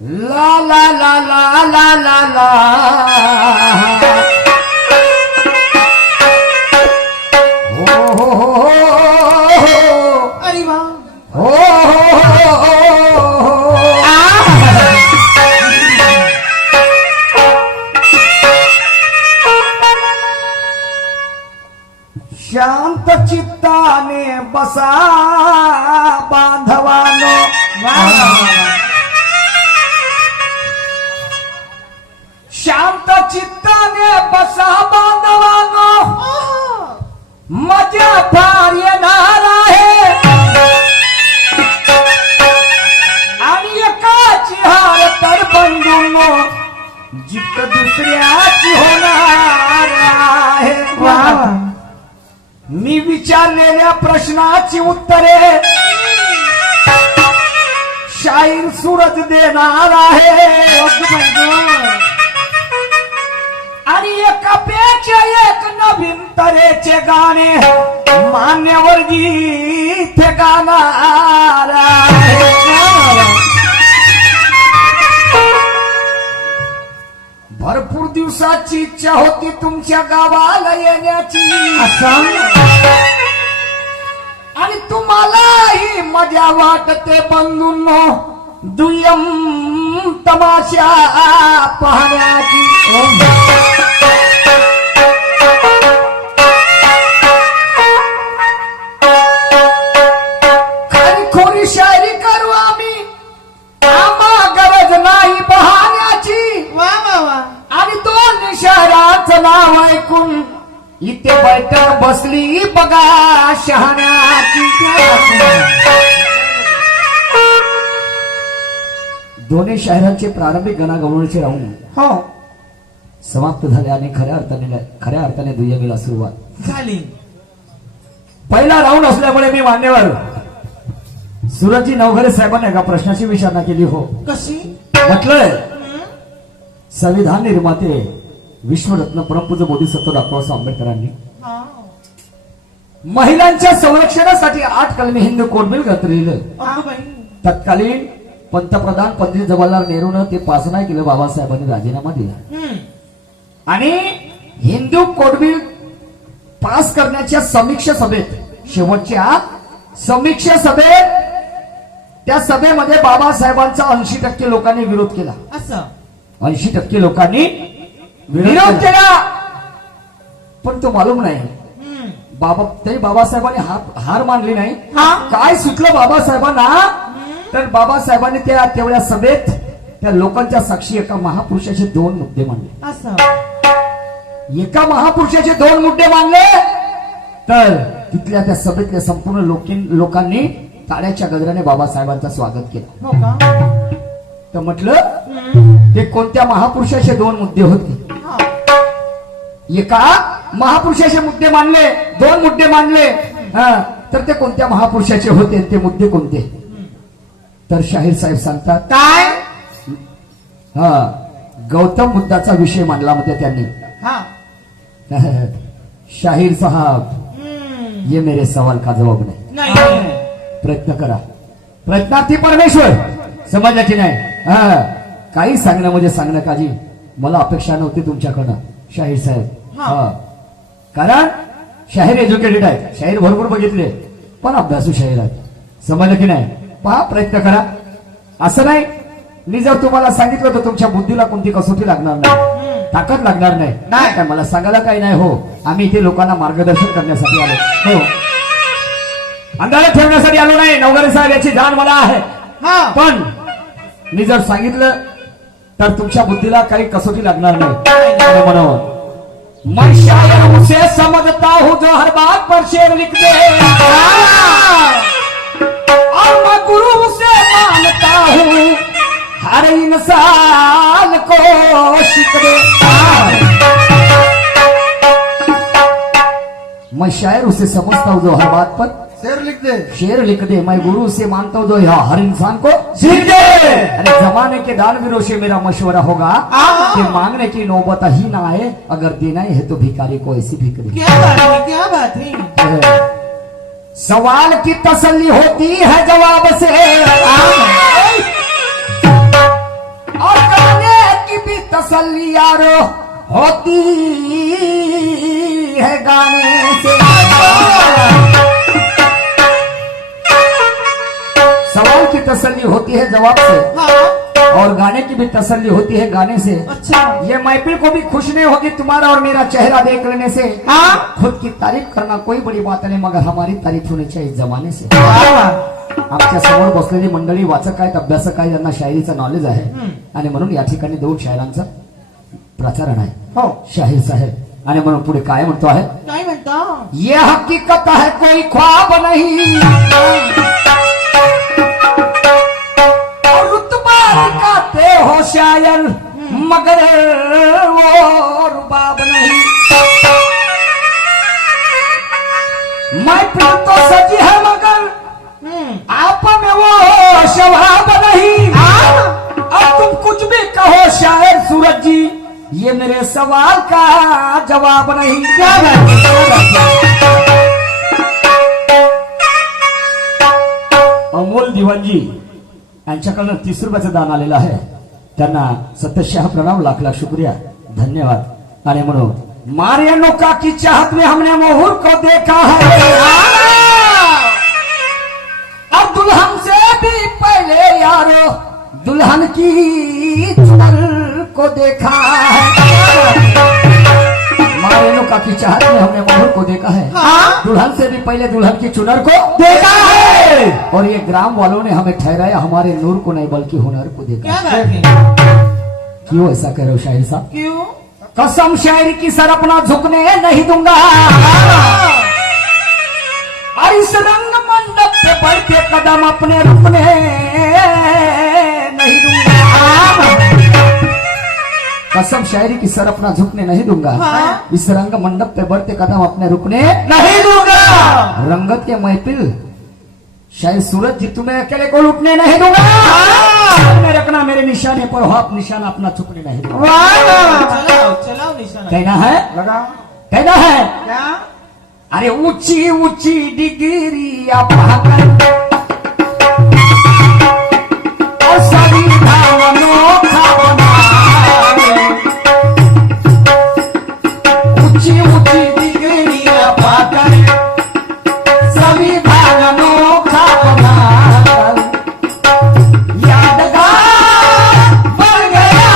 ला ला ला ला ला ला ला हो हो हो अरे वा हो शांत चित्ताने बसा बांधवानो शांत चित्ताने बसा बांधवानो मजा फार येणार आहे आणि एकाची हार तर बंधूंनो जित दुसऱ्याची होणार आहे. मी विचारलेल्या प्रश्नाची उत्तरे शाहीर सूरज देणार आहे आणि एकापेक्षा एक नवीन तऱ्हेचे गाणे मान्यवर गीत गाणार आहे. भरपूर दिवसाची इच्छा होती तुमच्या गावाला येण्याची आणि तुम्हालाही मजा वाटते बंधूंनो दुय्यम तमाशा पाहण्याची. खरी शायरी करू आम्ही आम्हा गरज नाही पाहण्याची वा वा वा आणि दोन शहराचं नाव ऐकून इथे बैठक बसली बघा शहाण्याची. दोन्ही शहरांचे प्रारंभिक गणागमनाचे राहून हो समाप्त झाले आणि खऱ्या अर्थाने दुय्यमीला सुरुवात झाली. पहिला राऊंड असल्यामुळे मी मान्यवर सूरजजी नवघरे साहेबांना एका प्रश्नाची विचारणा केली. हो कशी म्हटलंय संविधान निर्माते विश्वरत्न परमपूज्य बोधिसत्व डॉक्टर बाबासाहेब आंबेडकरांनी महिलांच्या संरक्षणासाठी 8 कलमी हिंदू कोड बिल लिहिलं. तत्कालीन पंतप्रधान पंडित जवाहरलाल नेहरूनं ते पास नाही केलं. बाबासाहेबांनी राजीनामा दिला आणि हिंदू कोड बिल पास करण्याच्या समीक्षा सभेत शेवटच्या समीक्षा सभेत त्या सभेमध्ये बाबासाहेबांचा 80% लोकांनी विरोध केला. असं 80% लोकांनी विरोध केला. पण तो मालूम नाही तरी बाबासाहेबांनी हार मानली नाही. काय सुटलं बाबासाहेबांना तर बाबासाहेबांनी त्या तेवढ्या सभेत त्या लोकांच्या साक्षी एका महापुरुषाचे 2 मुद्दे मांडले. असं एका महापुरुषाचे 2 मुद्दे मांडले तर तिथल्या त्या सभेतल्या संपूर्ण लोकांनी टाळ्याच्या गजराने बाबासाहेबांचं स्वागत केलं. हो का तर म्हटलं ते कोणत्या महापुरुषाचे 2 मुद्दे होते. एका महापुरुषाचे मुद्दे मानले 2 मुद्दे मानले तर ते कोणत्या महापुरुषाचे होते ते मुद्दे कोणते तर शाहीर साहेब सांगतात काय गौतम बुद्धाचा विषय मांडला मध्ये त्यांनी. शाहीर साहब ये मेरे सवाल का जवाब नाही. प्रयत्न करा प्रयत्नार्थी परमेश्वर समजलं की नाही. काही सांगणं म्हणजे सांगणं काजी मला अपेक्षा नव्हती तुमच्याकडनं शाहीर साहेब. कारण शाहीर एज्युकेटेड आहे शाहीर भरपूर बघितले पण अभ्यासू शाहीर आहे. समजलं की नाही. पहा प्रयत्न करा. असं नाही मी जर तुम्हाला सांगितलं तर तुमच्या बुद्धीला कोणती कसोटी लागणार नाही ताकद लागणार नाही. काय मला सांगायला काही नाही. हो आम्ही इथे लोकांना मार्गदर्शन करण्यासाठी आलो. हो अंधारात ठेवण्यासाठी आलो नाही. नवघरे साहेब याची जाण मला आहे. पण मी जर सांगितलं तर तुमच्या बुद्धीला काही कसोटी लागणार नाही. म्हणावं मैं शायर उसे समझता हूं जो हर बात पर शेर लिख दे और मैं गुरु उसे मानता हूं हर इंसान को शिक दे. मैं शायर उसे समझता हूं जो हर बात पर शेर लिख दे. मैं गुरु से मानता हूं जो हर इंसान को सीख दे. अरे जमाने के दानवीरों से मेरा मशवरा होगा कि मांगने की नौबत ही ना आए अगर देना ही है तो भिखारी को ऐसी भी करे. क्या बात है. सवाल की तसल्ली होती है जवाब से तसल्ली यारो होती है गाने से। सवाल की तसल्ली होती है जवाब से, हाँ, और गाने की भी तसल्ली होती है गाने से। अच्छा, ये महफिल को भी खुश नहीं होगी तुम्हारा और मेरा चेहरा देख लेने से। हाँ, खुद की तारीफ करना कोई बड़ी बात नाही, मगर हमारी तारीफ होनी चाहिए जमाने से। आमच्या समोर बसलेली मंडळी वाचक आहेत, अभ्यासक आहेत, यांना शायरीचं नॉलेज आहे आणि म्हणून या ठिकाणी 2 शायरांचं प्रचारण आहे। हो, शाहीर साहेब आणि म्हणून पुढे काय म्हणतो आहे, काय म्हणता? ये हकीकत है कोई ख्वाब नहीं, और रुतबा दिखाते हो शायर मगर वो रुबाब नहीं। महफिल तो सजी है मगर आप में वो शवाब नहीं। अब तुम कुछ भी कहो शायर सूरज जी, ये मेरे सवाल का जवाब नहीं। क्या बात है? अमोल दिवानजी यांच्याकडनं 30 रुपयाचं दान आलेलं आहे, त्यांना सतशः प्रणाम, लाख लाख शुक्रिया, धन्यवाद। आणि म्हणून मारियानो का की चाहत में हमने मोहर को देखा है, और दुल्हन से भी पहले यारो दुल्हन की चुनर को देखा है। मारेनो का की चाहत में हमने मोहर को देखा है, हाँ, दुल्हन से भी पहले दुल्हन की चुनर को देखा है, और ये ग्राम वालों ने हमें ठहराया हमारे नूर को नहीं बल्कि हुनर को देखा। क्या बात है? क्यों ऐसा कह रहे हो शाहिर साहब? क्यों? कसम शायरी की सर अपना झुकने नहीं दूंगा, और इस रंग मंडप पे बढ़ते कदम अपने रुकने नहीं दूंगा। कसम शायरी की सर अपना झुकने नहीं दूंगा, हाँ, इस रंग मंडप पे बढ़ते कदम अपने रुकने नहीं दूंगा। रंगत के महफिल शायद सूरज जी तुम्हें अकेले को लूटने नहीं दूंगा। में रखना मेरे निशाने पर हो, आप निशाना अपना चुकने नहीं दूंगा। चलाओ चलाओ निशाना। कहना है, लगा कहना है, क्या? अरे ऊंची ऊंची डिग्री पाकर और संविधान अनोखा बनाए, ऊंची ऊंची डिग्री पाकर संविधान अनोखा बनाकर यादगार बन गया,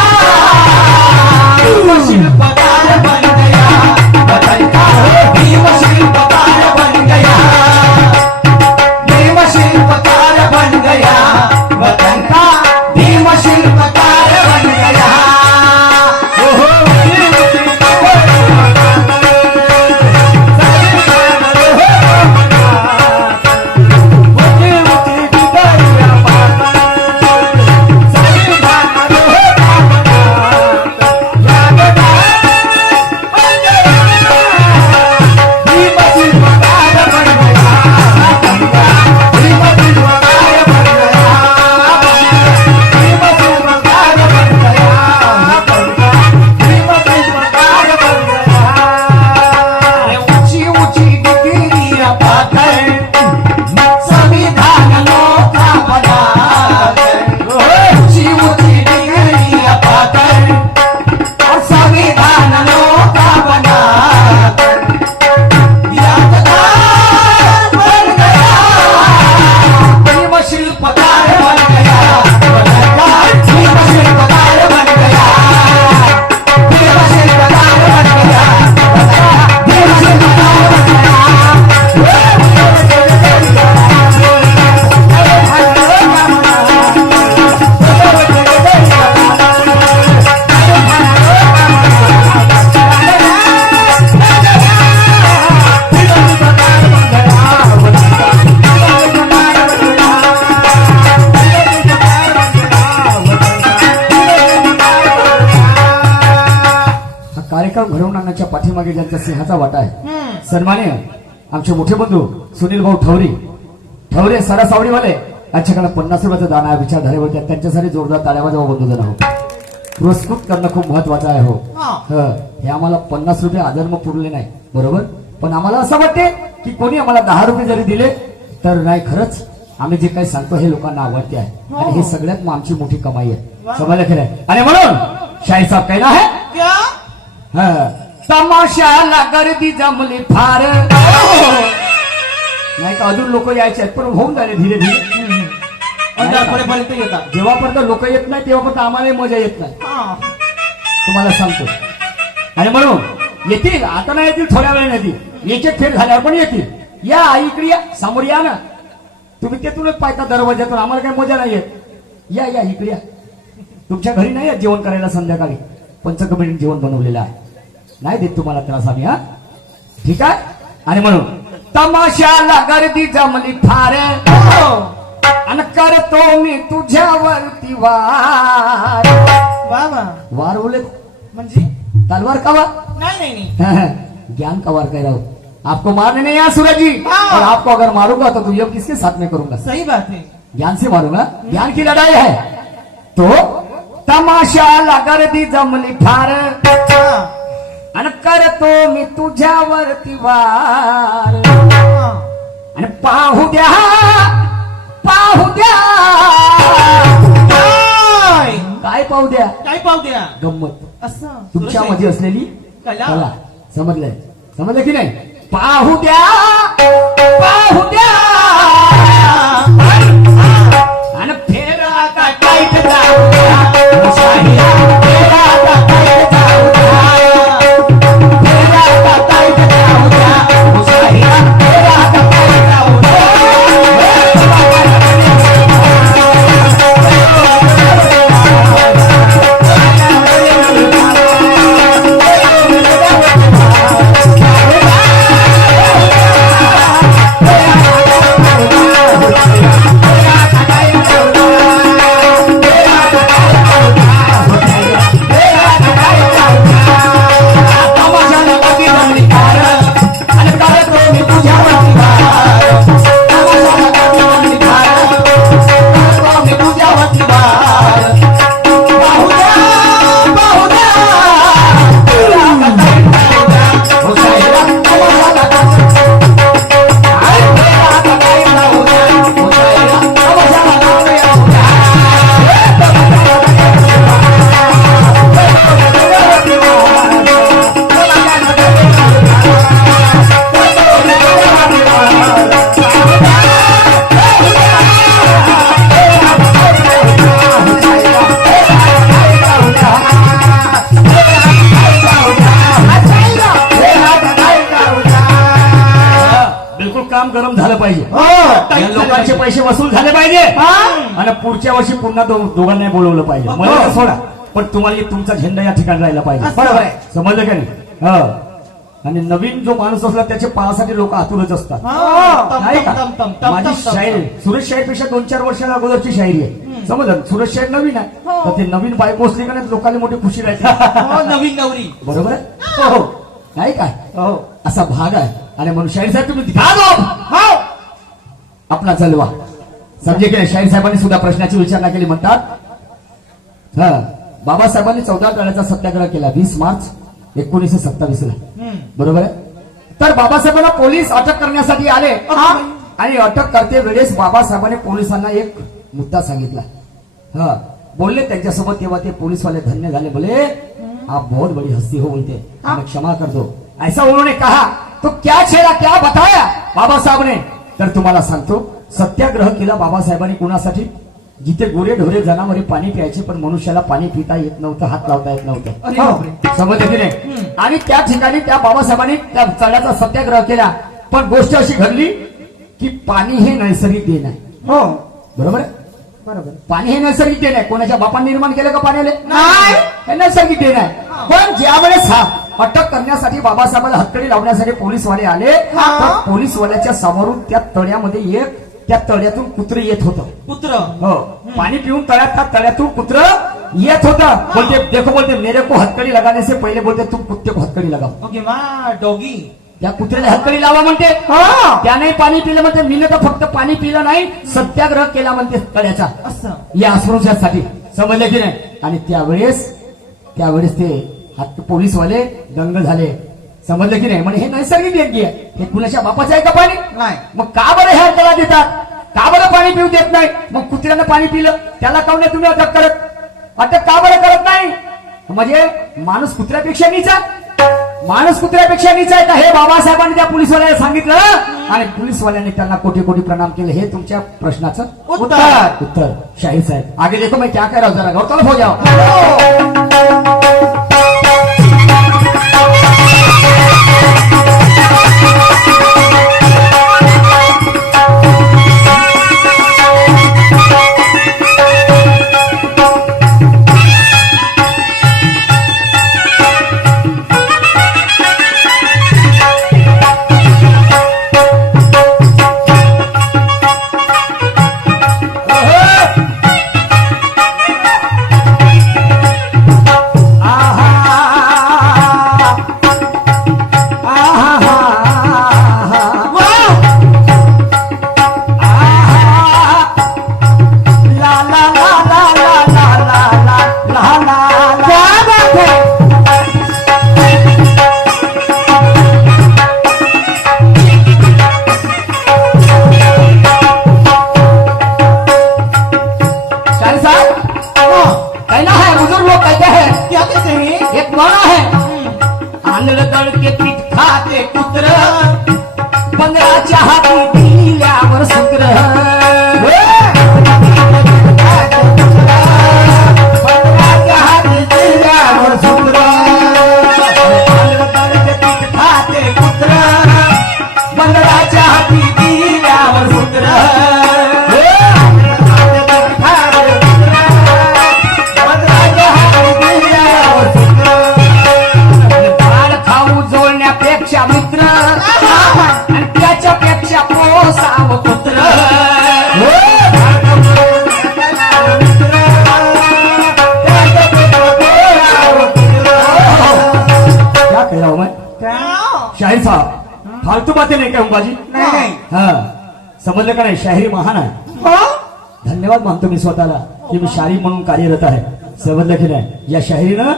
शिल्पकार बन गया, बताइए भीम शिल्पकार बन गया, भीम शिल्पकार बन गया, वतन का भीम शिल्पकार बन गया। कार्यक्रम घडवून आणण्याच्या पाठीमागे ज्यांचा सिंहाचा वाटा आहे, सन्मान्य आमचे मोठे बंधू सुनील भाऊ ठवरे सरासावडीवाले यांच्याकडे 50 रुपयाचं दान आहे, विचारधारेवरती आहेत. त्यांच्यासाठी जोरदार टाळ्या वाजवा बंधूजन हो. पुरस्कृत करणं खूप महत्वाचं आहे हो. हे आम्हाला 50 रुपये आधर्म पुरले नाही, बरोबर, पण आम्हाला असं वाटते की कोणी आम्हाला 10 रुपये जरी दिले तर नाही, खरंच आम्ही जे काही सांगतो हे लोकांना आवडते आहे, आणि हे सगळ्यात आमची मोठी कमाई आहे. समजलं खरं आहे. आणि म्हणून शाहीर साहब कहना है क्या तमाशाला गर्दी जमली फार नाही का अजून लोक यायचे आहेत पण होऊन झाले धीरे धीरे अंधारपडेपर्यंत येतात जेव्हापर्यंत लोक येत नाही तेव्हापर्यंत आम्हाला मजा येत नाही हा. तुम्हाला सांगतो आणि म्हणून येतील आता नाही येतील थोड्या वेळाने येतील एक एक फेर झाल्यावर पण येतील या इकडे या समोर या ना तुम्ही तेथूनच पाहता दरवाज्यातून आम्हाला काही मजा नाही येत या या इकडे या तुमच्या घरी नाही येत जेवण करायला संध्याकाळी पंचकमिटीने जेवण बनवलेलं आहे नाही देत तुम्हाला त्रास आम्ही हा ठीक आहे आणि म्हणून तमाशाला गर्दी जमली फार आणि करतो मी तुझ्यावरती वार वा वा वार बोले म्हणजे तलवार का वार नाही नाही नाही ज्ञान का वार कह रहा हूं आपको मारने नहीं आया सूरज जी हाँ। और आपको अगर मारूंगा तो तुझे किसके साथ में करूंगा सही बात है ज्ञान से मारूंगा ज्ञान की लड़ाई है तो तमाशाला गर्दी जमली फार हा. आणि करतो मी तुझ्यावरती वार हा. आणि पाहू द्या काय काय पाहू द्या काय पाहू द्या गंमत असं तुमच्यामध्ये असलेली कला. कला समजलं की नाही पाहू द्या आणि फेरा का टाईट जाऊ द्या शाहिरा, फेरा का टाईट जाऊ द्या फेरा का टाईट जाऊ द्या शाहिरा, फेरा का टाईट जाऊ द्या काम गरम झालं पाहिजे या लोकांचे पैसे वसूल झाले पाहिजे आणि पुढच्या वर्षी पुन्हा दोघांना बोलवलं पाहिजे मला तर सोडा पण तुम्हाला तुमचा झेंडा या ठिकाणी राहिला पाहिजे बरोबर आहे. समजलं का नाही आणि नवीन जो माणूस असला त्याच्या पायासाठी लोक आतुरच असतात नाही का माझी शायरी सुरेश शाहीरपेक्षा 2-4 वर्षांच्या अगोदरची शायरी आहे समजलं सुरेश शाहीर नवीन आहे तर ते नवीन बायको असली का नाही लोकांना मोठी खुशी राहते नवीन नवरी बरोबर आहे हो नाही काय असा भाग आहे आणि म्हणून शाहीर साहेब तुम्ही दिखा दो आपला जलवा समजे की शाहीर साहेबांनी सुद्धा प्रश्नाची विचारणा केली म्हणतात बाबासाहेबांनी 14 टळ्याचा सत्याग्रह केला 20 मार्च 1927 ला बरोबर आहे तर बाबासाहेबांना पोलीस अटक करण्यासाठी आले आणि अटक करते वेळेस बाबासाहेबांनी पोलिसांना एक मुद्दा सांगितला बोलले त्यांच्यासोबत तेव्हा ते पोलीसवाले धन्य झाले बोले आप बहुत बड़ी हस्ती हो बोलते हमें क्षमा कर दो ऐसा उन्होंने कहा तो क्या छेड़ा क्या बताया बाबासाहेब ने तर तुम्हाला सांगतो सत्याग्रह केला बाबासाहेबांनी कुणासाठी जिथे गोरे ढोरे जनावरे पाणी प्यायचे पण मनुष्याला पाणी पिता येत नव्हतं हात लावता येत नव्हतं समजलं की नाही आणि त्या ठिकाणी त्या बाबासाहेबांनी त्या चढ्याचा सत्याग्रह केला पण गोष्ट अशी घडली की पाणी हे नैसर्गिक देण आहे बरोबर बरोबर पाणी हे नैसर्गिक देण आहे कोणाच्या बापाने निर्माण केलं का पाण्याला नाही हे नैसर्गिक देण आहे पण ज्यावेळेस अटक करण्यासाठी बाबासाहेबांना हत्कडी लावण्यासाठी पोलीसवाले आले तर पोलीसवाल्याच्या समोरून त्या तळ्यामध्ये त्या तळ्यातून कुत्रे येत होतं पुत्र हो पाणी पिऊन तळ्यातून कुत्र येत होतं बोलते देखो बोलते मेरे को हथकड़ी लगाने से पहले बोलते तुम कुत्ते को हथकड़ी लगाओ ओके डॉगी त्या कुत्र्याला हथकड़ी लावा म्हणते त्याने पाणी पिलं म्हणते मी तर फक्त पाणी पिलं नाही सत्याग्रह केला म्हणते तळ्याचा असं या अस्पृश्यासाठी समजलं की नाही आणि त्यावेळेस ते पोलीसवाले दंग झाले समजलं की नाही म्हणजे हे नैसर्गिक देणगी आहे हे कुणाच्या बापाचं आहे का पाणी नाही मग का बरं ह्या त्याला देतात का बरं पाणी पिऊ देत नाही मग कुत्र्यानं पाणी पिलं त्याला काऊन तुम्ही अटक का बरं करत नाही म्हणजे माणूस कुत्र्यापेक्षा नीचा, माणूस कुत्र्यापेक्षा नीचा आहे का हे बाबासाहेबांनी त्या पोलीसवाल्याला सांगितलं आणि पोलीसवाल्यांनी त्यांना कोटी कोटी प्रणाम केले. हे तुमच्या प्रश्नाचं उत्तर. शाहीर साहेब आगे देखो मैं क्या कह रहा हूं, जरा गौर हो जाओ. के पीठ खाते कुत्र, 15च्या हाती दिल्यावर सूत्र. 15च्या हाती दिल्यावर सूत्र. के पीठ खाते कुत्र, 15च्या हाती दिल्यावर सूत्र. मित्र आणि त्याच्यापेक्षा पोसाव पुत्र. क्या कह रहा हूं मैं शाहीर साहब, फालतू बातें नहीं कहूं बाजी. नाही. हाँ समजलं का नाही, शायरी महान आहे. धन्यवाद मानतो मी स्वतःला की मी शाहीर म्हणून कार्यरत आहे. समजलं की नाही, या शाहिरीनं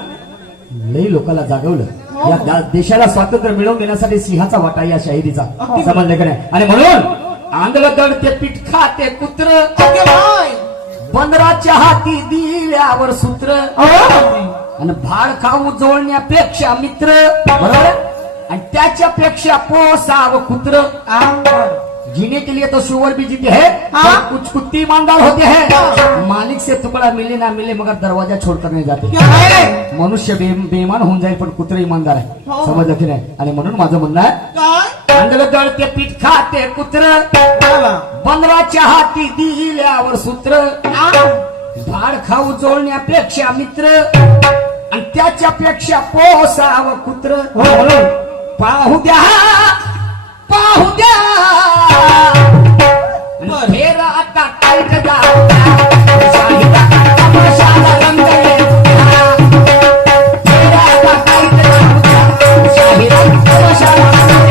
लई लोकांना जागवलं. या देशाला स्वातंत्र्य मिळवून देण्यासाठी सिंहाचा वाटा या शाहिरीचा. समजले का नाही. आणि म्हणून आंधळं ते पीठ खाते कुत्र, 15च्या हाती दिल्यावर सूत्र. आणि भाड खाऊ जोडण्यापेक्षा मित्र, बरोबर, आणि त्याच्यापेक्षा पोसाव कुत्र. जीने के लिए तो सुअर भी जीते हैं, कुछ कुत्ते ईमानदार होते हैं. मालिक से टुकड़ा मिले ना मिले मगर दरवाजा छोड़कर नहीं जाते. मनुष्य बेईमान होऊन जाईल पण कुत्र इमानदार आहे. समजलं की नाही. आणि म्हणून माझं म्हणणं आहे, आंधळं गळते पीठ खाते कुत्र, 15च्या हाती दिल्यावर सूत्र. भाड खाऊ जोडण्यापेक्षा मित्र आणि त्याच्यापेक्षा पोसाव कुत्र. पाहू द्या पाहू द्या फेर आता टाईट जाऊ शाहिदा तमाशाला रंगले. फेर आता टाईट जाऊ शाहिदा तमाशाला रंगले.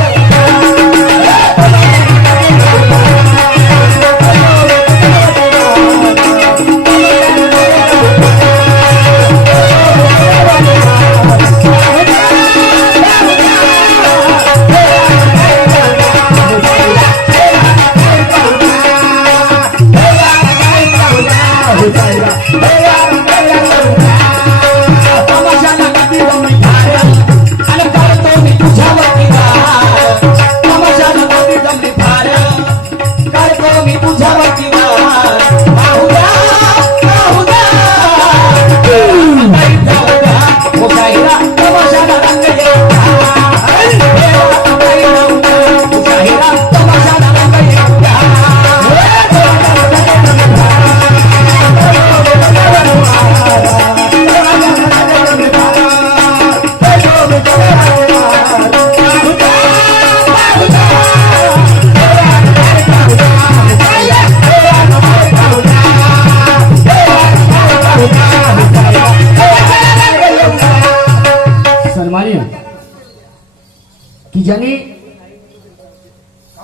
की ज्यांनी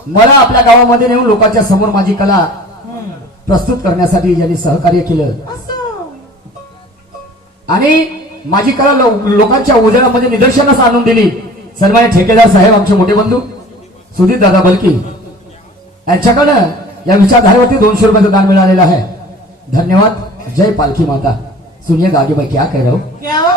मला आपल्या गावामध्ये नेऊन लोकांच्या समोर माझी कला प्रस्तुत करण्यासाठी ज्यांनी सहकार्य केलं आणि माझी कला लोकांच्या उजेडामध्ये निदर्शनास आणून दिली. सन्मान्य ठेकेदार साहेब, आमचे मोठे बंधू सुधीर दादा बलकी यांच्याकडं या विचारधारेवरती 200 रुपयाचं दान मिळालेलं आहे. धन्यवाद. जय पालखी माता. सुनिएगा आगे मैं क्या कह रहा हूँ। क्या हो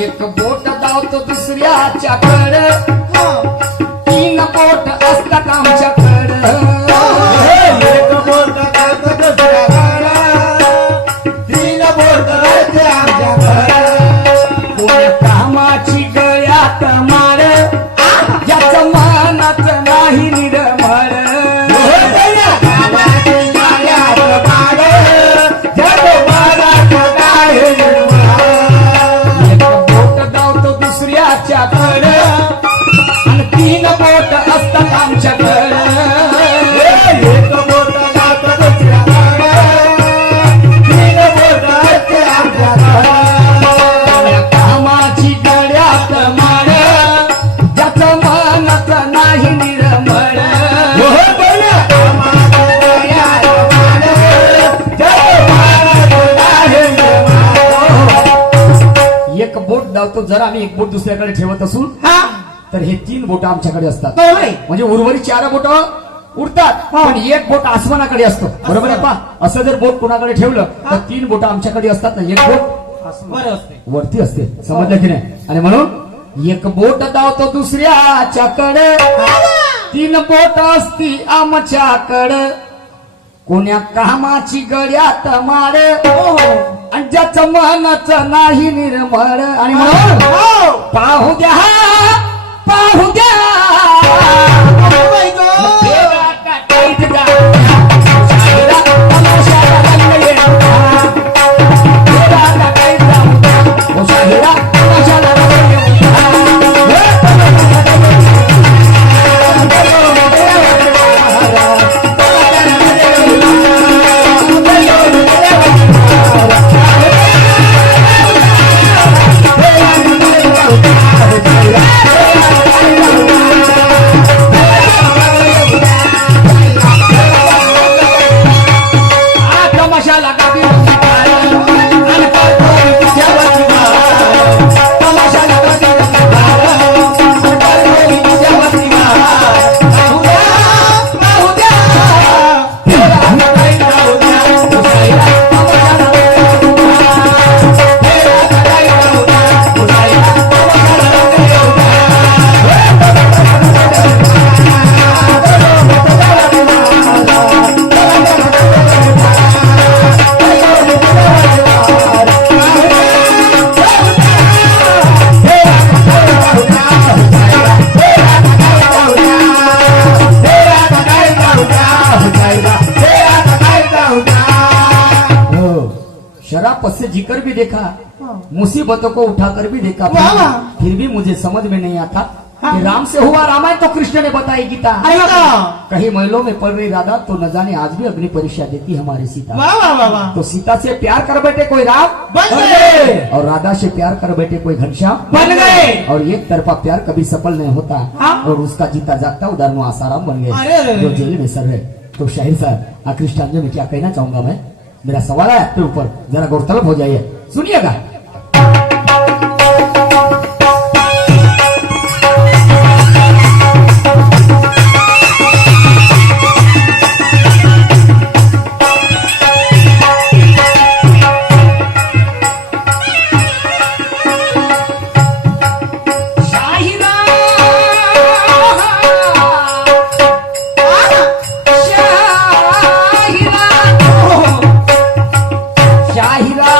एक बोट धावतो दुसऱ्याच्याकडे, तीन बोट असतात आमच्याकडे. एक बोट जातं दुसऱ्याकडं, तीन बोट राहते आमच्याकडं. कोण्या कामाची गळ्यात मार, ज्याचं मनात नाही निर्मळ. कामाची गाड्यात पाड, जगभरात काय निर्मळ. एक बोट धावतो दुसऱ्याच्याकडे आणि तीन बोट असतात आमच्याकडे. एक बोट जातं दुसऱ्याकडं, तीन बोट राहते आमच्याकडं. कोण्या कामाची गळ्यात मार, ज्याचं मनात नाही निर्मळ. एक बोट धावतो, जर आम्ही एक बोट दुसऱ्याकडे ठेवत असू तर हे तीन बोट आमच्याकडे असतात. म्हणजे उर्वरित 4 बोट उडतात, पण एक बोट आसमानाकडे असतो. बरोबर आहे पा. असं जर बोट कोणाकडे ठेवलं तर 3 बोट आमच्याकडे असतात ना, एक बोट वरती असते. समजलं की नाही. आणि म्हणून एक बोट धावतो दुसऱ्याच्याकडे, 3 बोट असती आमच्याकडे. कोण्या कामाची गळ्यात मार, आणि ज्याचं मनच नाही निर्मळ. आणि म्हणून पाहू द्या, पाहू द्या, देवा टाकायत जा. शाहिरा तमाशाला रंग येऊद्या. देवा टाकायत जा. शाहिरा तमाशाला रंग शराब से जिक्र भी देखा, मुसीबतों को उठाकर भी देखा, वाह, वाह। फिर भी मुझे समझ में नहीं आता कि राम से हुआ रामायण तो कृष्ण ने बताई गीता. कहीं महलों में पड़ रही राधा तो न जाने आज भी अग्नि परीक्षा देती हमारी सीता. तो सीता से प्यार कर बैठे कोई राम बन गए, और राधा से प्यार कर बैठे कोई घनश्याम बन गए. और एक तरफा प्यार कभी सफल नहीं होता, और उसका जीता जागता उदाहरण आसाराम बन गए जो जेल में सर रहे. तो शाहिर साहब आखिरी स्टांजे में क्या कहना चाहूंगा मैं, मेरा सवाल है आपके ऊपर, जरा गौरतलब हो जाइए, सुनिएगा. शाहिरा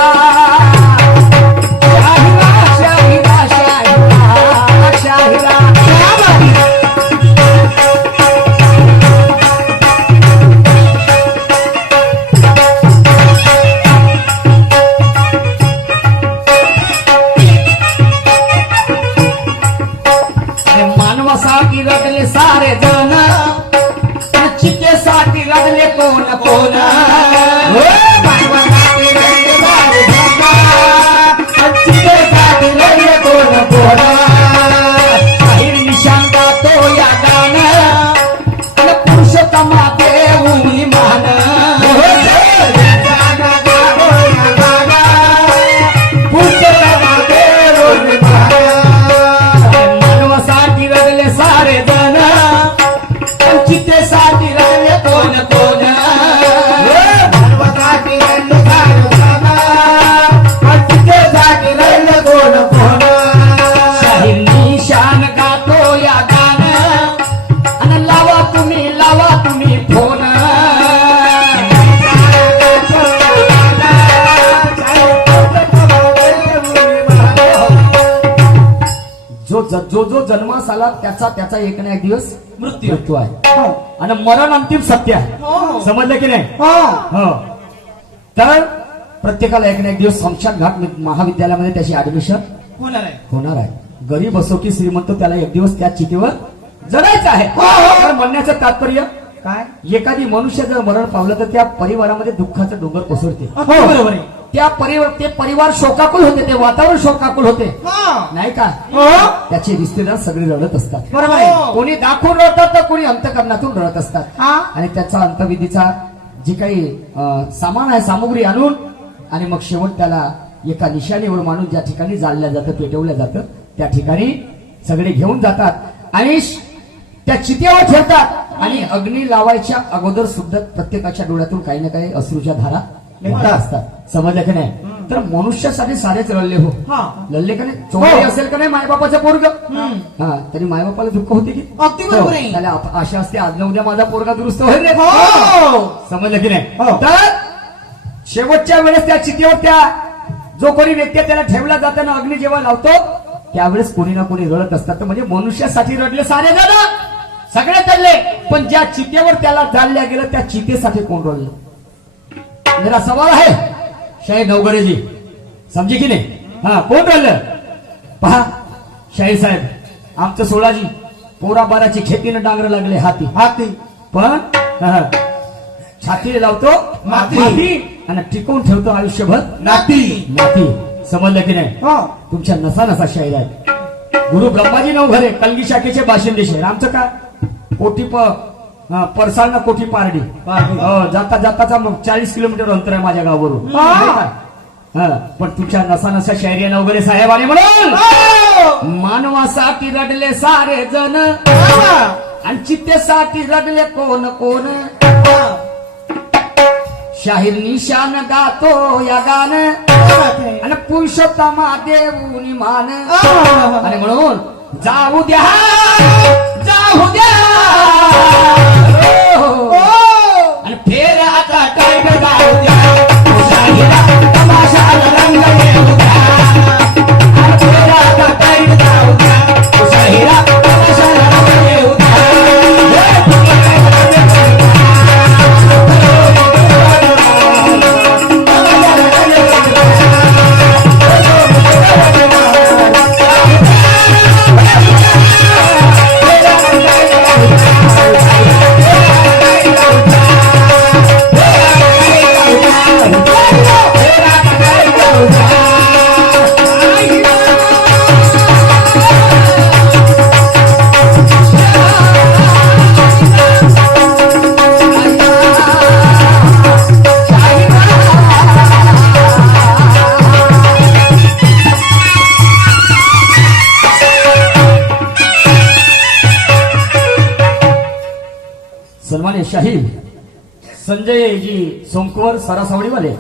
कोण कोण मानवासाठी रडले सारे जन चितेसाठी रडले कोण कोण शाहीर निशान गातो या गाणं आणि पुरुषोत्तमा देऊनी मान मानवासाठी रडले सारे जण चितेसाठी रडले कोण कोण मानवासाठी रडले चितेसाठी रडले कोण कोण शाहीर निशान गातो या गाणं आणि लावा तुम्ही फोन जो जन्मास आला त्याचा एक ना एक दिवस मृत्यू आहे आणि मरण अंतिम सत्य आहे समजलं की नाही हो तर प्रत्येकाला एक ना एक दिवस शमशान घाट महाविद्यालयामध्ये त्याची ऍडमिशन होणार आहे गरीब असो की श्रीमंत त्याला एक दिवस त्या चितेवर जगायचं आहे तर म्हणण्याचं तात्पर्य काय एखादी मनुष्य जर मरण पावलं तर त्या परिवारामध्ये दुःखाचं डोंगर कोसळते बरोबर आहे ते परिवार शोकाकुल होते ते वातावरण शोकाकुल होते नाही का त्याचे रिश्तेदार सगळे रडत असतात बरोबर आहे कोणी दाखवून रडतात तर कोणी अंतकरणातून रडत असतात आणि त्याचा अंतविधीचा जी काही सामान आहे सामुग्री आणून आणि मग शेवट त्याला एका निशाणीवर माणूस ज्या ठिकाणी जाळल्या जातं पेटवलं जातं त्या ठिकाणी सगळे घेऊन जातात आणि त्या चितेवर ठेवतात आणि अग्नी लावायच्या अगोदर सुद्धा प्रत्येकाच्या डोळ्यातून काही ना काही अश्रूच्या धारा निघत असतात समजलं की नाही तर मनुष्यासाठी सारेच लढले हो लढले का नाही चोरी असेल का नाही मायबापाचं पोरग हा तरी मायबापाला दुःख होते की अगदी बरोबर आहे. त्याला आशा असते आज न उद्या माझा पोरगा दुरुस्त होईल रे. समजलं की नाही हो. तर शेवटच्या वेळेस त्या चितेवर त्या जो कोणी व्यक्ती त्याला ठेवला जाताना अग्नी जेव्हा लावतो त्यावेळेस कोणी ना कोणी रडत असतात तर म्हणजे मनुष्यासाठी रडले सारे जण सगळे रडले पण ज्या चितेवर त्याला जाळल्या गेलं त्या चितेसाठी कोण रडलं मेरा सवाल आहे शाहीर नवगरेजी समजे की नाही हा कोण रडलं पहा शाहीर साहेब आमचं सोळाजी पोरा बाराची खेतीनं डांगर लागले हाती पण छाती लावतो माती आणि टिकवून ठेवतो आयुष्यभर नाती समजलं की नाही तुमच्या नसा नसा शाहीर आहे गुरु ब्रह्माजी नवघरे कलगी शाखेचे बाशिंदे शहर आमचं काय कोटी परसाळ ना कोठी पारडी जाता जाताचा मग 40 किलोमीटर अंतर आहे माझ्या गावावरून पण तुमच्या नसा नसा शायरी नवघरे साहेब आले म्हणून मानवासाठी रडले सारे जण आणि चित्तेसाठी रडले कोण कोण शाहीर निशान गातो या गाणं आणि पुरुषोत्तमा देऊनी मान आणि म्हणून जाऊ द्या आणि फेर आता काय जाऊ द्या शाहीरा तमाशाला रंग येऊ द्या आणि फेर आता काय जाऊ द्या शाहीरा तमाशाला रंग येऊ द्या सन्मान्य शाहीर संजयजी सोमकुवर सरासावडीवाले